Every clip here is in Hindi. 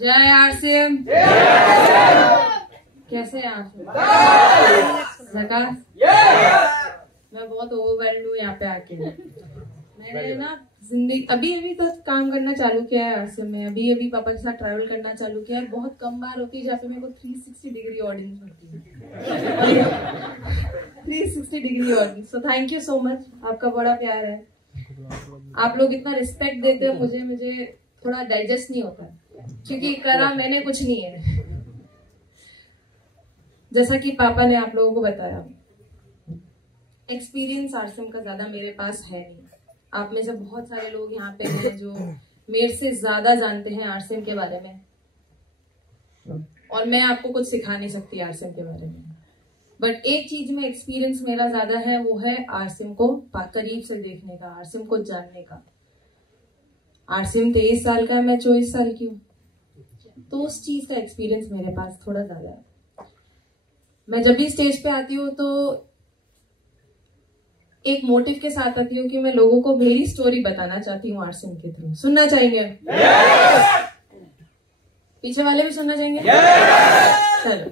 जय आरसीएम। कैसे हैं आप? मैं बहुत ओवरवेल्ड हूँ यहाँ पे आके। मैंने ना जिंदगी अभी तक काम करना चालू किया है आरसीएम में। अभी पापा के साथ ट्रैवल करना चालू किया है। बहुत कम बार होती है जहाँ पे मेरे को 360 डिग्री ऑडियंस होती है। 360 degree audience. So thank you so much. आपका बड़ा प्यार है। आप लोग इतना रिस्पेक्ट देते हो मुझे थोड़ा डाइजेस्ट नहीं होता क्योंकि करा मैंने कुछ नहीं है। जैसा कि पापा ने आप लोगों को बताया, एक्सपीरियंस आरसीएम का ज्यादा मेरे पास है नहीं। आप में से बहुत सारे लोग यहाँ पे हैं जो मेरे से ज्यादा जानते हैं आरसीएम के बारे में, और मैं आपको कुछ सिखा नहीं सकती आरसीएम के बारे में। बट एक चीज में एक्सपीरियंस मेरा ज्यादा है, वो है आरसीएम को करीब से देखने का, आरसीएम को जानने का। आरसीएम 23 साल का है, मैं 24 साल की हूँ, तो उस चीज का एक्सपीरियंस मेरे पास थोड़ा ज्यादा है। मैं जब भी स्टेज पे आती हूँ तो एक मोटिव के साथ आती हूँ कि मैं लोगों को मेरी स्टोरी बताना चाहती हूँ आरसीएम के थ्रू। सुनना चाहेंगे? पीछे वाले भी सुनना चाहेंगे? चलो,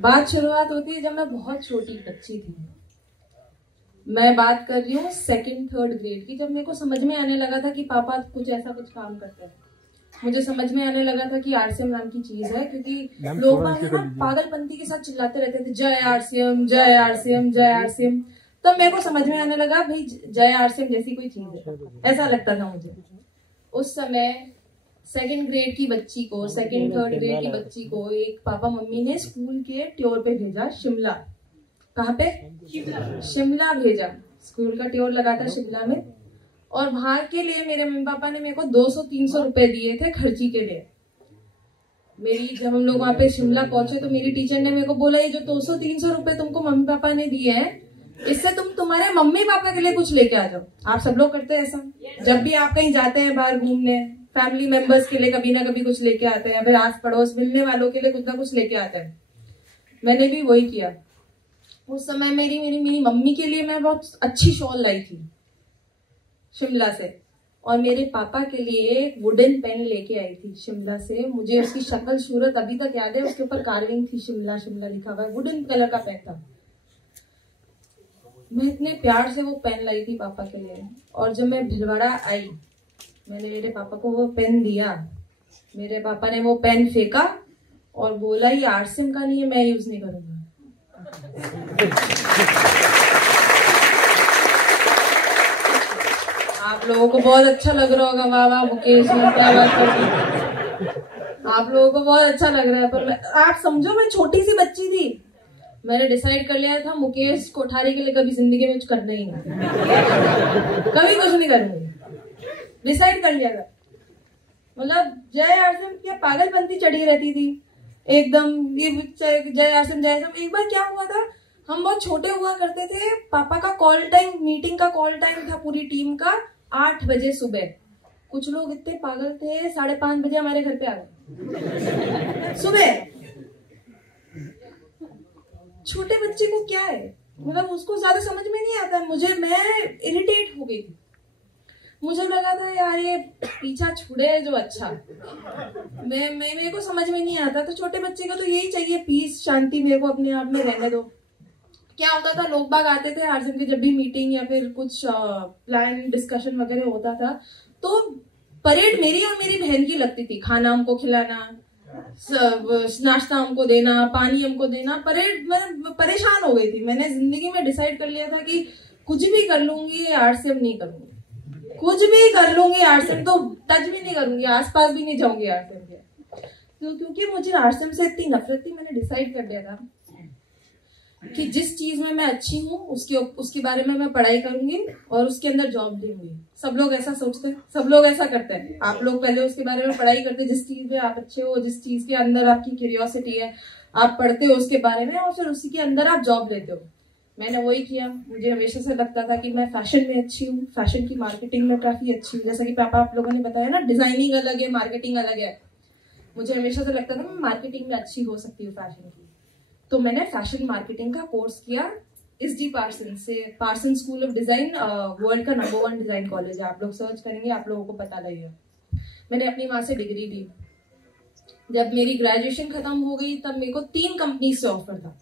बात शुरुआत होती है जब मैं बहुत छोटी बच्ची थी। मैं बात कर रही हूँ 2nd 3rd ग्रेड की, जब मेरे को समझ में आने लगा था कि पापा कुछ ऐसा कुछ काम करते हैं। मुझे समझ में आने लगा था कि आरसीएम नाम की चीज है, क्योंकि लोग पागलपंती के साथ चिल्लाते रहते थे जय आरसीएम जय आरसीएम जय आरसीएम। तब मेरे को समझ में आने लगा भाई जय आरसीएम जैसी कोई चीज है, ऐसा लगता था मुझे। उस समय 2nd ग्रेड की बच्ची को, 2nd 3rd ग्रेड की बच्ची को एक पापा मम्मी ने स्कूल के टूर पे भेजा, शिमला। कहाँ पे? शिमला भेजा। स्कूल का टूर लगा था शिमला में, और वहां के लिए मेरे मम्मी पापा ने मेरे को 200-300 रुपए दिए थे खर्ची के लिए। जब हम लोग वहां पे शिमला पहुंचे तो मेरी टीचर ने मेरे को बोला, ये जो 200-300 रुपए तुमको मम्मी पापा ने दिए हैं, इससे तुम तुम्हारे मम्मी पापा के लिए कुछ लेके आ जाओ। आप सब लोग करते हैं ऐसा? जब भी आप कहीं जाते हैं बाहर घूमने, फैमिली मेंबर्स के लिए कभी ना कभी कुछ लेके आते हैं, फिर आस पड़ोस मिलने वालों के लिए कुछ ना कुछ लेके आते हैं। मैंने भी वही किया। उस समय मेरी मम्मी के लिए मैं बहुत अच्छी शॉल लाई थी शिमला से, और मेरे पापा के लिए एक वुडन पेन लेके आई थी शिमला से। मुझे उसकी शक्ल सूरत अभी तक याद है, उसके ऊपर कार्विंग थी, शिमला शिमला लिखा हुआ है, वुडन कलर का पेन था। मैं इतने प्यार से वो पेन लाई थी पापा के लिए, और जब मैं भिलवाड़ा आई, मैंने मेरे पापा को वो पेन दिया। मेरे पापा ने वो पेन फेंका और बोला, ये आरसीएम का नहीं है, मैं यूज नहीं करूंगा। आप लोगों को बहुत अच्छा लग रहा होगा। वाह वाह मुकेश, क्या बात करती। आप लोगों को बहुत अच्छा लग रहा है, पर आप समझो मैं छोटी सी बच्ची थी। मैंने डिसाइड कर लिया था मुकेश कोठारी के लिए कभी जिंदगी में कुछ करना ही नहीं, कभी कुछ नहीं करूंगी। डिसाइड कर लिया था। मतलब जय आरसीएम क्या पागलपंती चढ़ी रहती थी एकदम, ये जय आरसीएम जय आरसीएम। एक बार क्या हुआ था, हम बहुत छोटे हुआ करते थे, पापा का कॉल टाइम, मीटिंग का कॉल टाइम था पूरी टीम का 8 बजे सुबह। कुछ लोग इतने पागल थे, 5:30 बजे हमारे घर पे आ गए सुबह। छोटे बच्चे को क्या है, मतलब उसको ज्यादा समझ में नहीं आता। मैं इरिटेट हो गई थी। मुझे लगा था यार ये पीछा छुड़े जो अच्छा। मेरे को समझ में नहीं आता। तो छोटे बच्चे को तो यही चाहिए, पीस शांति, मेरे को अपने आप में रहने दो। क्या होता था, लोग बाग आते थे आरसीएम की जब भी मीटिंग या फिर कुछ प्लान डिस्कशन वगैरह होता था, तो परेड मेरी और मेरी बहन की लगती थी। खाना हमको खिलाना, नाश्ता हमको देना, पानी हमको देना। परेड मैं परेशान हो गई थी। मैंने जिंदगी में डिसाइड कर लिया था कि कुछ भी कर लूंगी, आरसीएम नहीं करूंगी। कुछ भी कर लूंगी, आरसीएम तो टच भी नहीं करूंगी, आसपास भी नहीं जाऊंगी आरसीएम के। तो क्योंकि मुझे आरसीएम से इतनी नफरत थी, मैंने डिसाइड कर लिया था कि जिस चीज में मैं अच्छी हूँ उसके बारे में मैं पढ़ाई करूंगी और उसके अंदर जॉब लूंगी। सब लोग ऐसा सोचते हैं, सब लोग ऐसा करते हैं। आप लोग पहले उसके बारे में पढ़ाई करते हैं, जिस चीज में आप अच्छे हो, जिस चीज के अंदर आपकी क्यूरियोसिटी है, आप पढ़ते हो उसके बारे में, और फिर उसी के अंदर आप जॉब लेते हो। मैंने वही किया। मुझे हमेशा से लगता था कि मैं फैशन में अच्छी हूँ, फैशन की मार्केटिंग में काफी अच्छी हूँ। जैसा कि पापा आप लोगों ने बताया ना, डिजाइनिंग अलग है, मार्केटिंग अलग है। मुझे हमेशा से लगता था मैं मार्केटिंग में अच्छी हो सकती हूँ, फैशन की। तो मैंने फैशन मार्केटिंग का कोर्स किया एसडी पार्सन से। Parsons school of design world का नंबर 1 डिजाइन कॉलेज है। आप लोग सर्च करेंगे, आप लोगों को पता लगेगा। मैंने अपनी माँ से डिग्री ली। जब मेरी ग्रेजुएशन खत्म हो गई तब मेरे को 3 कंपनी से ऑफर था।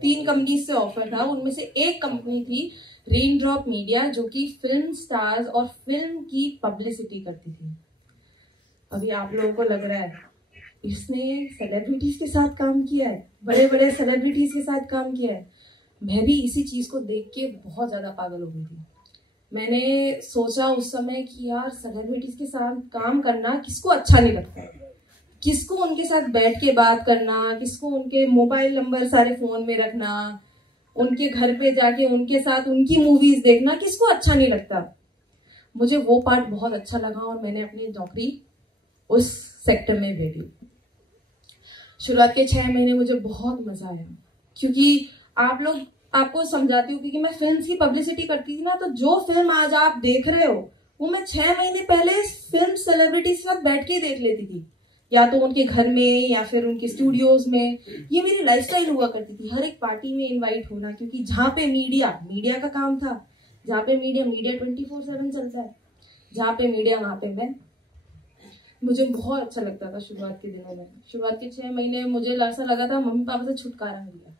3 कंपनी से ऑफर था, उनमें से एक कंपनी थी रेन ड्रॉप मीडिया, जो कि फिल्म स्टार्स और फिल्म की पब्लिसिटी करती थी। अभी आप लोगों को लग रहा है इसने सेलिब्रिटीज के साथ काम किया है, बड़े बड़े सेलिब्रिटीज के साथ काम किया है। मैं भी इसी चीज को देख के बहुत ज्यादा पागल हो गई थी। मैंने सोचा उस समय कि यार सेलिब्रिटीज के साथ काम करना किसको अच्छा नहीं लगता है, किसको उनके साथ बैठ के बात करना, किसको उनके मोबाइल नंबर सारे फोन में रखना, उनके घर पे जाके उनके साथ उनकी मूवीज देखना, किसको अच्छा नहीं लगता। मुझे वो पार्ट बहुत अच्छा लगा और मैंने अपनी नौकरी उस सेक्टर में ले ली। शुरुआत के 6 महीने मुझे बहुत मजा आया, क्योंकि आपको समझाती हूँ, क्योंकि मैं फिल्म की पब्लिसिटी करती थी ना, तो जो फिल्म आज आप देख रहे हो वो मैं 6 महीने पहले फिल्म सेलिब्रिटी के साथ बैठ के ही देख लेती थी, या तो उनके घर में या फिर उनके स्टूडियोज में। ये मेरी लाइफस्टाइल हुआ करती थी, हर एक पार्टी में इनवाइट होना, क्योंकि जहाँ पे मीडिया का काम था, जहाँ पे मीडिया 24/7 चलता है, जहाँ पे मीडिया वहां पे मैं। मुझे बहुत अच्छा लगता था शुरुआत के दिनों में। शुरुआत के 6 महीने में मुझे ऐसा लगा था मम्मी पापा से छुटकारा मिला।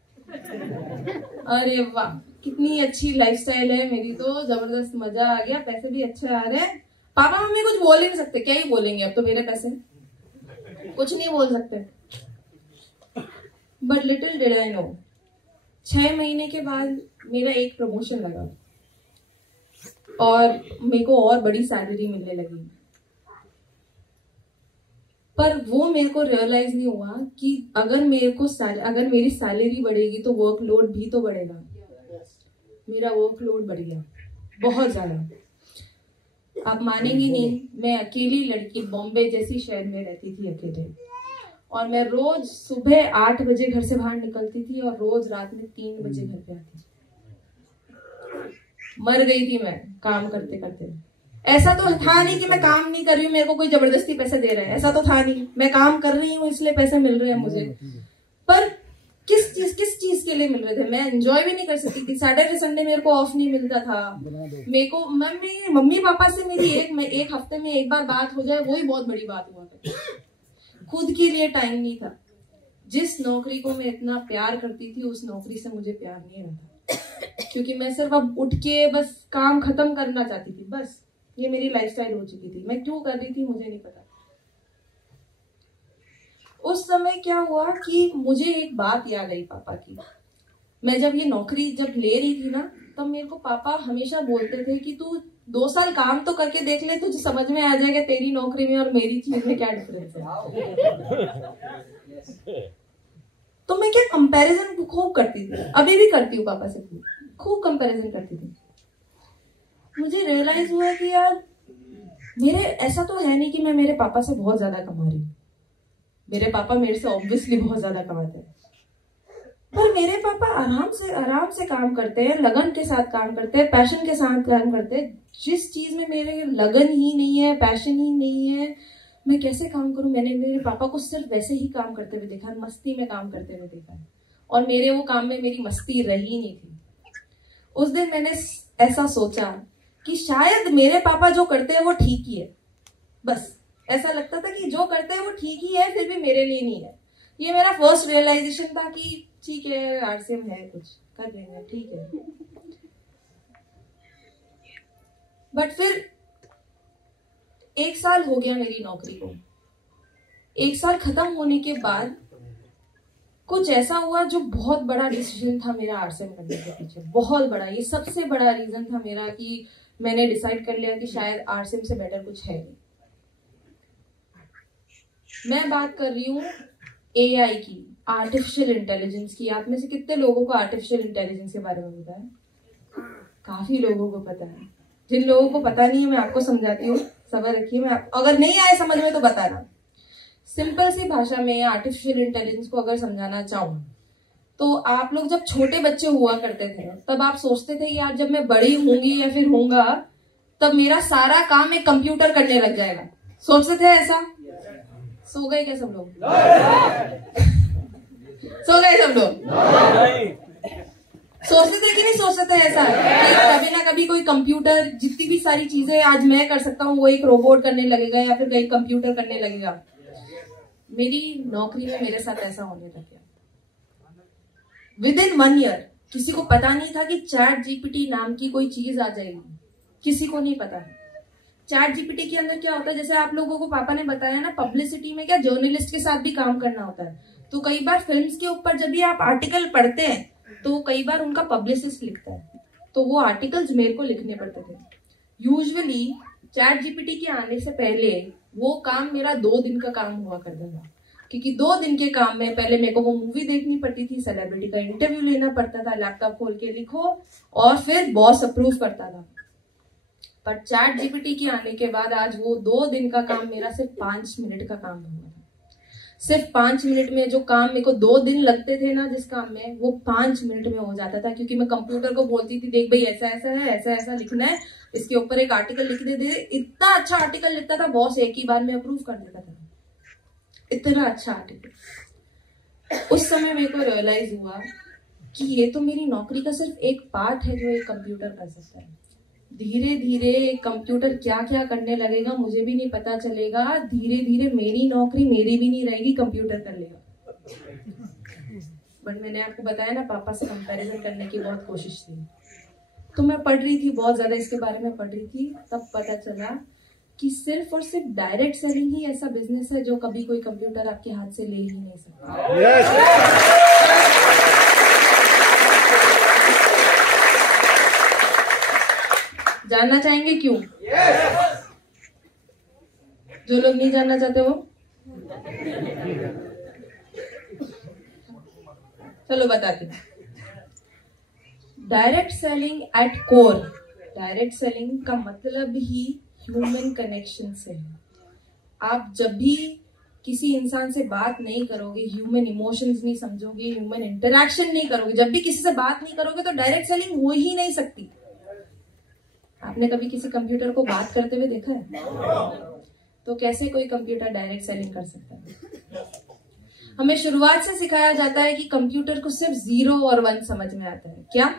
अरे वाह, कितनी अच्छी लाइफस्टाइल है मेरी, तो जबरदस्त मजा आ गया, पैसे भी अच्छे आ रहे हैं। पापा मम्मी कुछ बोल ही नहीं सकते, क्या ही बोलेंगे, अब तो मेरे पैसे, कुछ नहीं बोल सकते। But little did I know, 6 महीने के बाद मेरा एक प्रमोशन लगा और मेरे को और बड़ी सैलरी मिलने लगी। पर वो मेरे को रियलाइज नहीं हुआ कि अगर मेरी सैलरी बढ़ेगी तो वर्कलोड भी तो बढ़ेगा। मेरा वर्कलोड बढ़ गया बहुत ज्यादा। आप मानेंगी नहीं, मैं अकेली लड़की बॉम्बे जैसी शहर में रहती थी अकेले, और मैं रोज सुबह 8 बजे घर से बाहर निकलती थी और रोज रात में 3 बजे घर पे आती थी। मर गई थी मैं काम करते करते। ऐसा तो था नहीं कि मैं काम नहीं कर रही हूँ, मेरे को कोई जबरदस्ती पैसे दे रहा है, ऐसा तो था नहीं। मैं काम कर रही हूँ इसलिए पैसे मिल रहे हैं मुझे, पर किस चीज के लिए मिल रहे थे? मैं एंजॉय भी नहीं कर सकती थी। सैटरडे संडे मेरे को ऑफ नहीं मिलता था। मेरे को मम्मी पापा से मेरी एक हफ्ते में एक बार बात हो जाए, वही बहुत बड़ी बात हुआ था। खुद के लिए टाइम नहीं था। जिस नौकरी को मैं इतना प्यार करती थी, उस नौकरी से मुझे प्यार नहीं रहता, क्योंकि मैं सिर्फ अब उठ के बस काम खत्म करना चाहती थी। बस ये मेरी लाइफस्टाइल हो चुकी थी। मैं क्यों कर रही थी मुझे नहीं पता। उस समय क्या हुआ कि मुझे एक बात याद आई पापा की। मैं जब ये नौकरी ले रही थी ना, तब मेरे को पापा हमेशा बोलते थे कि तू 2 साल काम तो करके देख ले, तुझे समझ में आ जाएगा तेरी नौकरी में और मेरी चीज में क्या डिफरेंस है। तो मैं क्या कंपैरिजन खूब करती थी, अभी भी करती हूँ पापा से, खूब कंपैरिजन करती थी। मुझे रियलाइज हुआ कि यार मेरे ऐसा तो है नहीं कि मैं मेरे पापा से बहुत ज्यादा कमा रही हूँ। मेरे पापा मेरे से ऑब्वियसली बहुत ज्यादा कमाते हैं, पर मेरे पापा आराम से काम करते हैं, लगन के साथ काम करते हैं, पैशन के साथ काम करते हैं। जिस चीज में मेरे लगन ही नहीं है, पैशन ही नहीं है, मैं कैसे काम करूं? मैंने मेरे पापा को सिर्फ वैसे ही काम करते हुए देखा है, मस्ती में काम करते हुए देखा है, और मेरे वो काम में मेरी मस्ती रही नहीं थी। उस दिन मैंने ऐसा सोचा कि शायद मेरे पापा जो करते हैं वो ठीक ही है। बस ऐसा लगता था कि जो करते हैं वो ठीक ही है, फिर भी मेरे लिए नहीं है। ये मेरा फर्स्ट रियलाइजेशन था कि ठीक है, आरसीएम है, कुछ कर लेंगे, ठीक है। बट फिर 1 साल हो गया मेरी नौकरी को। 1 साल खत्म होने के बाद कुछ ऐसा हुआ जो बहुत बड़ा डिसीजन था मेरा आरसीएम करने के पीछे। बहुत बड़ा, ये सबसे बड़ा रीजन था मेरा कि मैंने डिसाइड कर लिया कि शायद आरसीएम से बेटर कुछ है नहीं। मैं बात कर रही हूँ एआई की, आर्टिफिशियल इंटेलिजेंस की। आप में से कितने लोगों को आर्टिफिशियल इंटेलिजेंस के बारे में पता है? काफी लोगों को पता है। जिन लोगों को पता नहीं है मैं आपको समझाती हूँ, सब्र रखिए। मैं अगर नहीं आए समझ में तो बताना। सिंपल सी भाषा में आर्टिफिशियल इंटेलिजेंस को अगर समझाना चाहूँ तो आप लोग जब छोटे बच्चे हुआ करते थे तब आप सोचते थे कि यार जब मैं बड़ी होंगी या फिर होऊंगा तब मेरा सारा काम एक कंप्यूटर करने लग जाएगा। सोचते थे ऐसा? सो गए क्या सब लोग? सो गए सब लोग? सोचते थे कि नहीं सोचते थे ऐसा कि कभी ना कभी कोई कंप्यूटर, जितनी भी सारी चीजें आज मैं कर सकता हूँ वो एक रोबोट करने लगेगा या फिर एक कंप्यूटर करने लगेगा। मेरी नौकरी में मेरे साथ ऐसा होने लग गया। विदिन 1 ईयर किसी को पता नहीं था कि चैट जीपीटी नाम की कोई चीज आ जाएगी, किसी को नहीं पता। चैट जीपीटी के अंदर क्या होता है, जैसे आप लोगों को पापा ने बताया ना, पब्लिसिटी में क्या जर्नलिस्ट के साथ भी काम करना होता है। तो कई बार फिल्म्स के ऊपर जब भी आप आर्टिकल पढ़ते हैं तो कई बार उनका पब्लिसिस्ट लिखता है, तो वो आर्टिकल्स मेरे को लिखने पड़ते थे। यूजुअली चैट जीपीटी के आने से पहले वो काम मेरा 2 दिन का काम हुआ करता था, क्योंकि 2 दिन के काम में पहले मेरे को वो मूवी देखनी पड़ती थी, सेलिब्रिटी का इंटरव्यू लेना पड़ता था, लैपटॉप खोल के लिखो और फिर बॉस अप्रूव करता था। पर चैट जीपीटी के आने के बाद आज वो 2 दिन का काम मेरा सिर्फ 5 मिनट का काम हुआ था। सिर्फ 5 मिनट में जो काम मेरे को 2 दिन लगते थे ना जिस काम में, वो 5 मिनट में हो जाता था, क्योंकि मैं कंप्यूटर को बोलती थी देख भाई ऐसा ऐसा है, ऐसा ऐसा लिखना है, इसके ऊपर एक आर्टिकल लिख दे। इतना अच्छा आर्टिकल लिखता था बॉस, एक ही बार में अप्रूव कर देता था, इतना अच्छा आर्टिकल। उस समय मेरे को रियलाइज हुआ कि ये तो मेरी नौकरी का सिर्फ एक पार्ट है जो एक कंप्यूटर कर सकता है। धीरे धीरे कंप्यूटर क्या क्या करने लगेगा मुझे भी नहीं पता चलेगा। धीरे धीरे मेरी नौकरी मेरी भी नहीं रहेगी, कंप्यूटर कर लेगा। बट मैंने आपको बताया ना, पापा से कंपैरिजन करने की बहुत कोशिश थी, तो मैं पढ़ रही थी, बहुत ज्यादा इसके बारे में पढ़ रही थी। तब पता चला कि सिर्फ और सिर्फ डायरेक्ट सेलिंग ही ऐसा बिजनेस है जो कभी कोई कंप्यूटर आपके हाथ से ले ही नहीं सकता। जानना चाहेंगे क्यों? जो लोग नहीं जानना चाहते वो चलो बताती हूँ। Direct selling at core, direct selling का मतलब ही ह्यूमन कनेक्शन से है। आप जब भी किसी इंसान से बात नहीं करोगे, ह्यूमन इमोशंस नहीं समझोगे, ह्यूमन इंटरेक्शन नहीं करोगे, जब भी किसी से बात नहीं करोगे तो डायरेक्ट सेलिंग हो ही नहीं सकती। आपने कभी किसी कंप्यूटर को बात करते हुए देखा है? तो कैसे कोई कंप्यूटर डायरेक्ट सेलिंग कर सकता है? हमें शुरुआत से सिखाया जाता है कि कंप्यूटर को सिर्फ 0 और 1 समझ में आता है। क्या?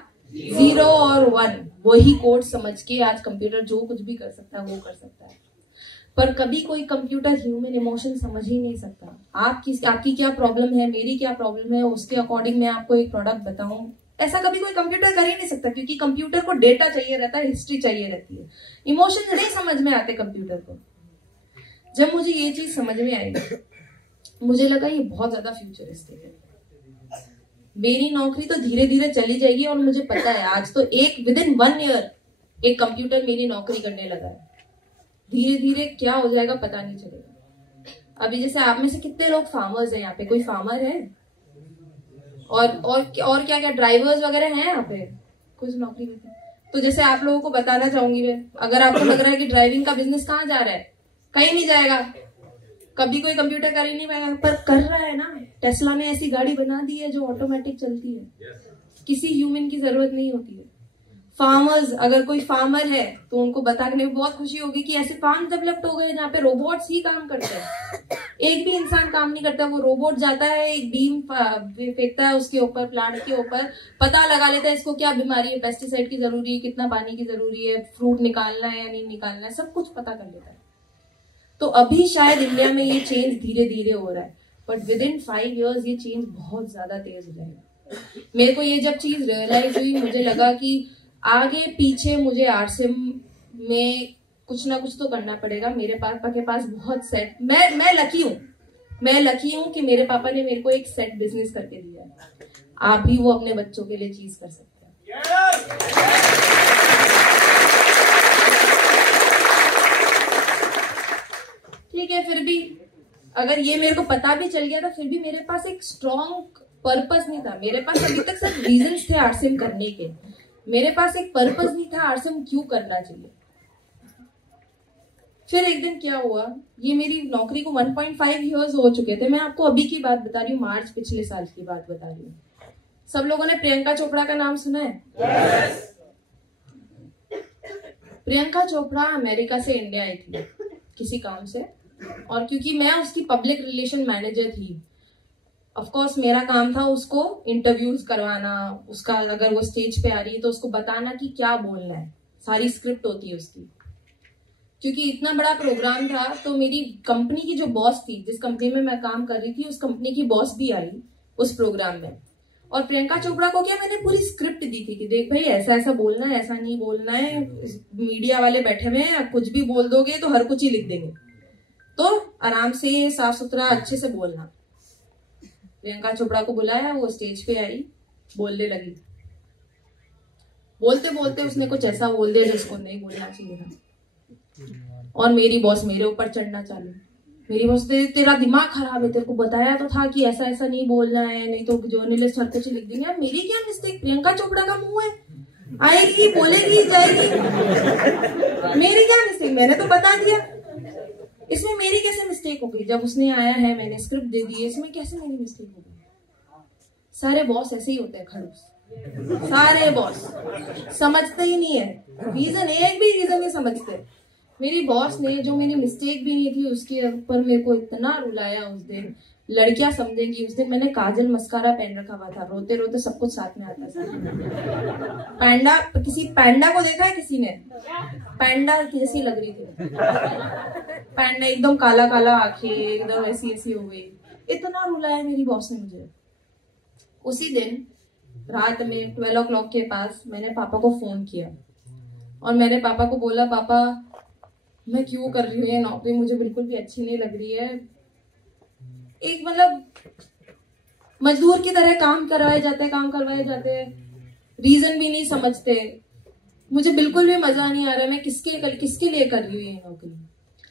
0 और 1, वही कोड समझ के आज कंप्यूटर जो कुछ भी कर सकता है वो कर सकता है। पर कभी कोई कंप्यूटर ह्यूमन इमोशन समझ ही नहीं सकता। आपकी क्या प्रॉब्लम है, मेरी क्या प्रॉब्लम है, उसके अकॉर्डिंग मैं आपको एक प्रोडक्ट बताऊं, ऐसा कभी कोई कंप्यूटर कर ही नहीं सकता, क्योंकि कंप्यूटर को डेटा चाहिए रहता है, हिस्ट्री चाहिए रहती है, इमोशन नहीं समझ में आते कंप्यूटर को। जब मुझे ये चीज समझ में आई, मुझे लगा ये बहुत ज्यादा फ्यूचरिस्टिक है। मेरी नौकरी तो धीरे धीरे चली जाएगी, और मुझे पता है आज तो विदिन 1 ईयर एक कंप्यूटर मेरी नौकरी करने लगा है। धीरे धीरे क्या हो जाएगा पता नहीं चलेगा। अभी जैसे आप में से कितने लोग फार्मर्स हैं? यहाँ पे कोई फार्मर है? और क्या क्या ड्राइवर्स वगैरह हैं यहाँ पे? कुछ नौकरी करते हैं। तो जैसे आप लोगों को बताना चाहूंगी मैं, अगर आपको लग रहा है कि ड्राइविंग का बिजनेस कहाँ जा रहा है, कहीं नहीं जाएगा, कभी कोई कंप्यूटर कर ही नहीं पाएगा, पर कर रहा है ना। टेस्ला ने ऐसी गाड़ी बना दी है जो ऑटोमेटिक चलती है, किसी ह्यूमन की जरूरत नहीं होती है। फार्मर्स, अगर कोई फार्मर है तो उनको बताने में बहुत खुशी होगी कि ऐसे फार्म डेवलप्ड हो गए जहाँ पे रोबोट्स ही काम करते हैं, एक भी इंसान काम नहीं करता। वो रोबोट जाता है, एक बीम फेंकता है उसके ऊपर, प्लांट के ऊपर, पता लगा लेता है इसको क्या बीमारी है, पेस्टिसाइड की जरूरी है, कितना पानी की जरूरी है, फ्रूट निकालना है या नहीं निकालना है, सब कुछ पता कर लेता है। तो अभी शायद इंडिया में ये चेंज धीरे धीरे हो रहा है, बट विद इन 5 years ये चेंज बहुत ज्यादा तेज हो जाएगा। मेरे को ये जब चीज रियलाइज हुई, मुझे लगा कि आगे पीछे मुझे आरसीएम में कुछ ना कुछ तो करना पड़ेगा। मेरे पापा के पास बहुत सेट, मैं लकी हूँ कि मेरे पापा ने मेरे को एक सेट बिजनेस करके दिया है। आप भी वो अपने बच्चों के लिए चीज कर सकते हैं। ठीक है, फिर भी अगर ये मेरे को पता भी चल गया था, फिर भी मेरे पास एक स्ट्रॉन्ग पर्पस नहीं था। मेरे पास अभी तक सिर्फ रीजंस थे आरसीएम करने के, मेरे पास एक पर्पस नहीं था आरसीएम क्यों करना चाहिए। फिर एक दिन क्या हुआ, ये मेरी नौकरी को 1.5 years हो चुके थे। मैं आपको अभी की बात बता रही हूँ, मार्च पिछले साल की बात बता रही हूँ। सब लोगों ने प्रियंका चोपड़ा का नाम सुना है? yes! प्रियंका चोपड़ा अमेरिका से इंडिया आई थी किसी काम से, और क्योंकि मैं उसकी पब्लिक रिलेशन मैनेजर थी, ऑफ कोर्स मेरा काम था उसको इंटरव्यूज करवाना, उसका अगर वो स्टेज पे आ रही है तो उसको बताना कि क्या बोलना है, सारी स्क्रिप्ट होती है उसकी। क्योंकि इतना बड़ा प्रोग्राम था तो मेरी कंपनी की जो बॉस थी, जिस कंपनी में मैं काम कर रही थी, उस कंपनी की बॉस भी आई उस प्रोग्राम में। और प्रियंका चोपड़ा को क्या, मैंने पूरी स्क्रिप्ट दी थी कि देख भाई ऐसा ऐसा बोलना है, ऐसा नहीं बोलना है, मीडिया वाले बैठे हुए हैं, कुछ भी बोल दोगे तो हर कुछ ही लिख देंगे, तो आराम से साफ सुथरा अच्छे से बोलना। प्रियंका चोपड़ा को बुलाया, वो स्टेज पे आई, बोलने लगी। बोलते बोलते उसने कुछ ऐसा बोल दिया जिसको नहीं बोलना चाहिए था, और मेरी बॉस मेरे ऊपर चढ़ना चालू। मेरी बॉस ने, तेरा दिमाग खराब है, तेरे को बताया तो था कि ऐसा ऐसा नहीं बोलना है, नहीं तो जर्नलिस्ट हर कुछ लिख देंगे। मेरी क्या मिस्टेक, प्रियंका चोपड़ा का मुंह है, आएगी बोलेगी जाएगी, मेरी क्या मिस्टेक, मैंने तो बता दिया। इसमें मेरी कैसे मिस्टेक हो गई? जब उसने आया है, मैंने स्क्रिप्ट दे दी, इसमें कैसे मेरी मिस्टेक हो गई? सारे बॉस ऐसे ही होते हैं, खड़ूस, सारे बॉस समझते ही नहीं है रीजन, एक भी रीजन नहीं समझते। मेरी बॉस ने, जो मेरी मिस्टेक भी नहीं थी, उसके ऊपर मेरे को इतना रुलाया उस दिन। लड़कियां समझेंगी, उस दिन मैंने काजल मस्कारा पहन रखा हुआ था, रोते रोते सब कुछ साथ में आता था। पैंडा, किसी पैंडा को देखा है किसी ने? पैंडा कैसी लग रही थी? पैंडा एकदम काला काला आंखें, एकदम ऐसी ऐसी हो गई। इतना रुलाया मेरी बॉस ने मुझे। उसी दिन रात में 12 o'clock के पास मैंने पापा को फोन किया और मैंने पापा को बोला, पापा मैं क्यों कर रही हूँ ये नौकरी, मुझे बिल्कुल भी अच्छी नहीं लग रही है। एक मतलब मजदूर की तरह काम करवाए जाते हैं, रीजन भी नहीं समझते, मुझे बिल्कुल भी मजा नहीं आ रहा है, मैं किसके लिए कर रही हूँ ये नौकरी।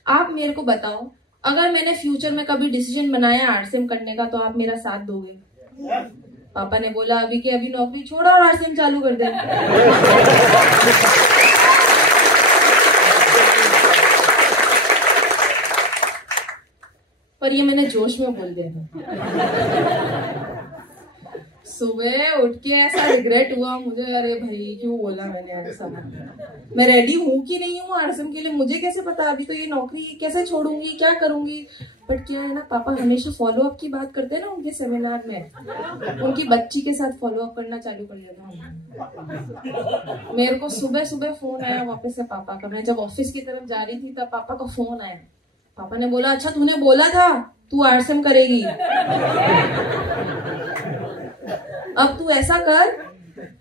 आप मेरे को बताओ, अगर मैंने फ्यूचर में कभी डिसीजन बनाया आरसीएम करने का तो आप मेरा साथ दोगे? पापा ने बोला अभी के अभी नौकरी छोड़ा और आरसीएम चालू कर दे। पर ये मैंने जोश में बोल दिया था। सुबह उठ के ऐसा रिग्रेट हुआ मुझे, अरे भाई क्यों बोला मैंने ऐसा। मैं रेडी हूँ कि नहीं हूँ आरसीएम के लिए मुझे कैसे पता, अभी तो ये नौकरी कैसे छोड़ूंगी, क्या करूंगी। बट क्या है ना, पापा हमेशा फॉलो अप की बात करते हैं ना उनके सेमिनार में, उनकी बच्ची के साथ फॉलो अप करना चालू कर दिया था। मेरे को सुबह सुबह फोन आया वापस से पापा का, मैं जब ऑफिस की तरफ जा रही थी तब पापा का फोन आया। पापा ने बोला, अच्छा तूने बोला था तू आरसीएम करेगी, अब तू ऐसा कर,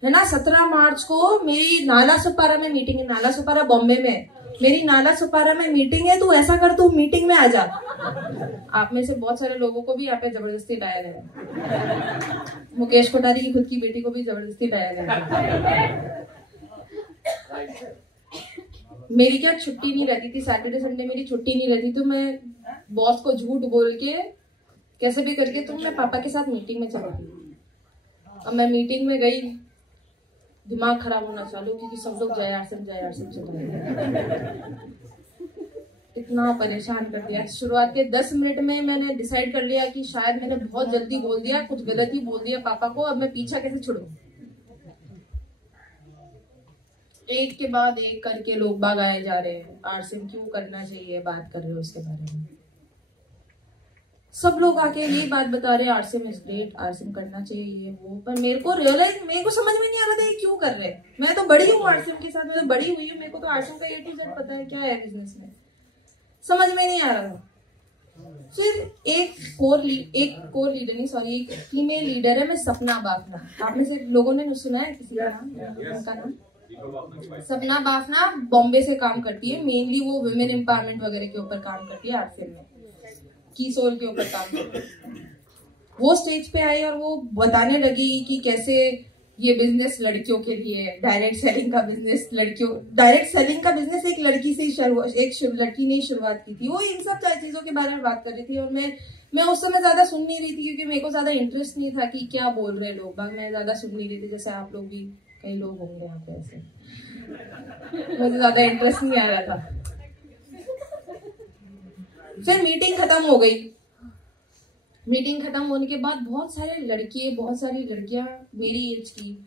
है ना 17 मार्च को मेरी नाला सुपारा में मीटिंग है, नाला सुपारा बॉम्बे में, मेरी नाला सुपारा में मीटिंग है, तू ऐसा कर तू मीटिंग में आ जा। आप में से बहुत सारे लोगों को भी यहाँ पे जबरदस्ती लाया गया, मुकेश कोठारी की खुद की बेटी को भी जबरदस्ती लाया गया। मेरी क्या छुट्टी नहीं रहती थी, सैटरडे संडे मेरी छुट्टी नहीं रहती, तो मैं बॉस को झूठ बोल के कैसे भी करके तो मैं पापा के साथ मीटिंग में चली गई। अब मैं मीटिंग में गई, दिमाग खराब होना चालू क्योंकि सब लोग जय आरसीएम चल रहे। इतना परेशान कर दिया। शुरुआत के 10 मिनट में मैंने डिसाइड कर लिया कि शायद मैंने बहुत जल्दी बोल दिया, कुछ गलत ही बोल दिया पापा को, अब मैं पीछा कैसे छुड़ूं। एक के बाद एक करके लोग बाग आए जा रहे हैं, आरसीएम क्यों करना चाहिए, बात कर रहे हो उसके बारे में। सब लोग आके यही बात बता रहे हैं, आरसीएम इज ग्रेट, आरसीएम करना चाहिए ये वो। पर मेरे को समझ में नहीं आ रहा था ये क्यों कर रहे हैं। मैं तो बड़ी हूँ आरसीएम के साथ, मैं तो बड़ी हुई हूँ, मेरे को तो आरसीएम का A to Z पता है क्या है बिजनेस में, समझ में नहीं आ रहा था। फिर एक फीमेल लीडर है, मैं सपना बाफना, आप में से लोगों ने सुना है किसी का नाम? उनका नाम सपना बाफना, बॉम्बे से काम करती है, मेनली वो वुमेन एम्पावरमेंट वगैरह के ऊपर काम करती है, आरसीएम में की सोल के ऊपर काम करती है। वो स्टेज पे आई और वो बताने लगी कि कैसे ये बिजनेस लड़कियों के लिए है, डायरेक्ट सेलिंग का बिजनेस एक लड़की से एक लड़की ने शुरुआत की थी। वो इन सब चीजों के बारे में बात कर रही थी और मैं उस समय ज्यादा सुन नहीं रही थी क्योंकि मेरे को ज्यादा इंटरेस्ट नहीं था कि क्या बोल रहे लोग, मैं ज्यादा सुन नहीं रही थी। जैसे आप लोग भी, कई लोग होंगे यहाँ पे ऐसे, मुझे ज्यादा इंटरेस्ट नहीं आ रहा था। फिर मीटिंग खत्म हो गई। मीटिंग खत्म होने के बाद बहुत सारी लड़कियां मेरी एज की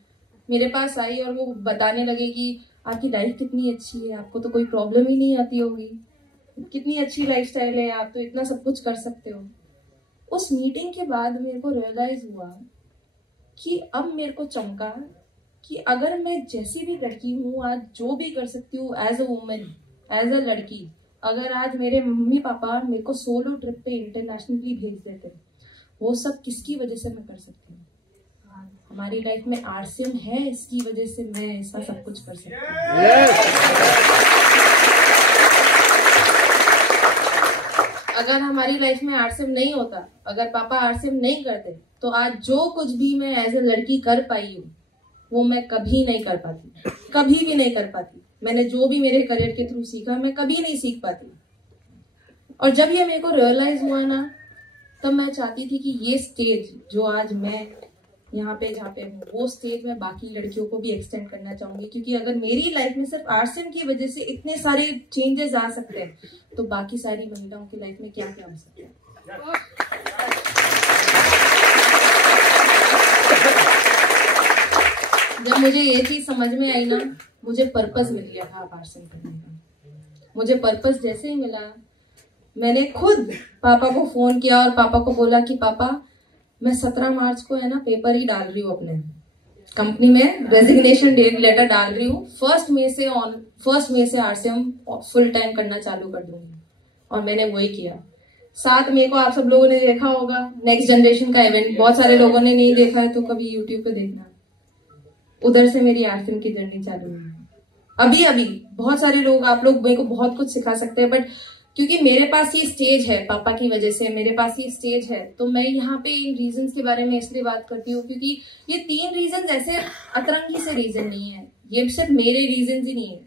मेरे पास आई और वो बताने लगे कि आपकी लाइफ कितनी अच्छी है, आपको तो कोई प्रॉब्लम ही नहीं आती होगी, कितनी अच्छी लाइफस्टाइल है, आप तो इतना सब कुछ कर सकते हो। उस मीटिंग के बाद मेरे को रियलाइज हुआ कि अब मेरे को चमका कि अगर मैं जैसी भी लड़की हूँ आज, जो भी कर सकती हूँ as a woman, as a लड़की, अगर आज मेरे मम्मी पापा मेरे को सोलो ट्रिप पे इंटरनेशनली भेज देते, वो सब किसकी वजह से मैं कर सकती हूँ? हमारी लाइफ में आरसीएम है, इसकी वजह से मैं ऐसा सब कुछ कर सकती हूँ। अगर हमारी लाइफ में आरसीएम नहीं होता, अगर पापा आरसीएम नहीं करते, तो आज जो कुछ भी मैं एज ए लड़की कर पाई हूँ वो मैं कभी नहीं कर पाती, कभी भी नहीं कर पाती। मैंने जो भी मेरे करियर के थ्रू सीखा मैं कभी नहीं सीख पाती। और जब ये मेरे को रियलाइज हुआ ना, तब मैं चाहती थी कि ये स्टेज जो आज मैं यहाँ पे जहाँ पे हूँ, वो स्टेज में बाकी लड़कियों को भी एक्सटेंड करना चाहूंगी। क्योंकि अगर मेरी लाइफ में सिर्फ आरसीएम की वजह से इतने सारे चेंजेस आ सकते हैं, तो बाकी सारी महिलाओं की लाइफ में क्या क्या हो सकता है। जब मुझे ये चीज समझ में आई ना, मुझे पर्पस मिल गया था आरसीएम करने का। मुझे पर्पस जैसे ही मिला, मैंने खुद पापा को फोन किया और पापा को बोला कि पापा मैं 17 मार्च को है ना पेपर ही डाल रही हूँ, अपने कंपनी में रेजिग्नेशन लेटर डाल रही हूँ। 1 मई से आरसीएम फुल टाइम करना चालू कर दूंगी। और मैंने वही किया। 7 मई को आप सब लोगों ने देखा होगा नेक्स्ट जनरेशन का इवेंट, बहुत सारे लोगों ने नहीं देखा है तो कभी यूट्यूब पे देखना। उधर से मेरी आरसीएम की जर्नी चालू हुई। अभी बहुत सारे लोग, आप लोग मेरे को बहुत कुछ सिखा सकते हैं, बट क्योंकि मेरे पास ये स्टेज है, पापा की वजह से मेरे पास ये स्टेज है, तो मैं यहाँ पे इन रीजंस के बारे में इसलिए बात करती हूँ क्योंकि ये 3 रीजंस ऐसे अतरंगी से रीजन नहीं है। ये सिर्फ मेरे रीजंस ही नहीं है,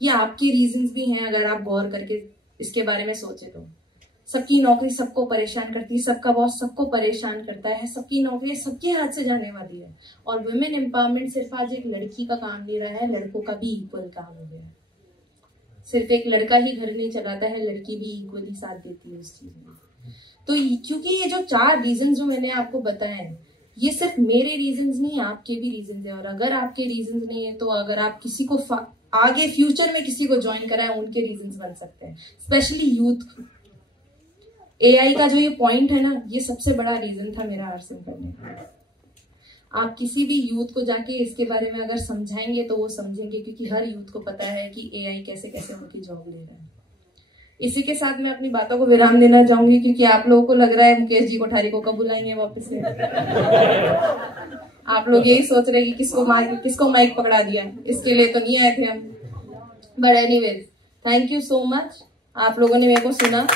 ये आपके रीजंस भी हैं। अगर आप गौर करके इसके बारे में सोचे तो सबकी नौकरी सबको परेशान करती है, सबका बॉस सबको परेशान करता है, सबकी नौकरी सबके हाथ से जाने वाली है। और वुमेन एम्पावरमेंट सिर्फ आज एक लड़की का काम नहीं रहा है, लड़कों का भी इक्वल काम हो गया है। सिर्फ एक लड़का ही घर नहीं चलाता है, लड़की भी इक्वली साथ देती है उस चीज में। तो क्योंकि ये जो 4 रीजन जो मैंने आपको बताए हैं, ये सिर्फ मेरे रीजंस नहीं, आपके भी रीजंस है। और अगर आपके रीजंस नहीं है तो अगर आप किसी को आगे फ्यूचर में किसी को ज्वाइन कराए, उनके रीजंस बन सकते हैं, स्पेशली यूथ। एआई का जो ये पॉइंट है ना, ये सबसे बड़ा रीजन था मेरा आरसीएम करने का। आप किसी भी यूथ को जाके इसके बारे में अगर समझाएंगे तो वो समझेंगे, क्योंकि हर यूथ को पता है कि एआई कैसे कैसे उनकी जॉब ले रहा है। इसी के साथ मैं अपनी बातों को विराम देना चाहूंगी, क्योंकि आप लोगों को लग रहा है मुकेश जी कोठारी को कब बुलाएंगे वापस से। आप लोग यही सोच रहे हैं कि किसको माइक पकड़ा दिया, इसके लिए तो नहीं आए थे हम। But anyways, thank you so much, आप लोगों ने मेरे को सुना।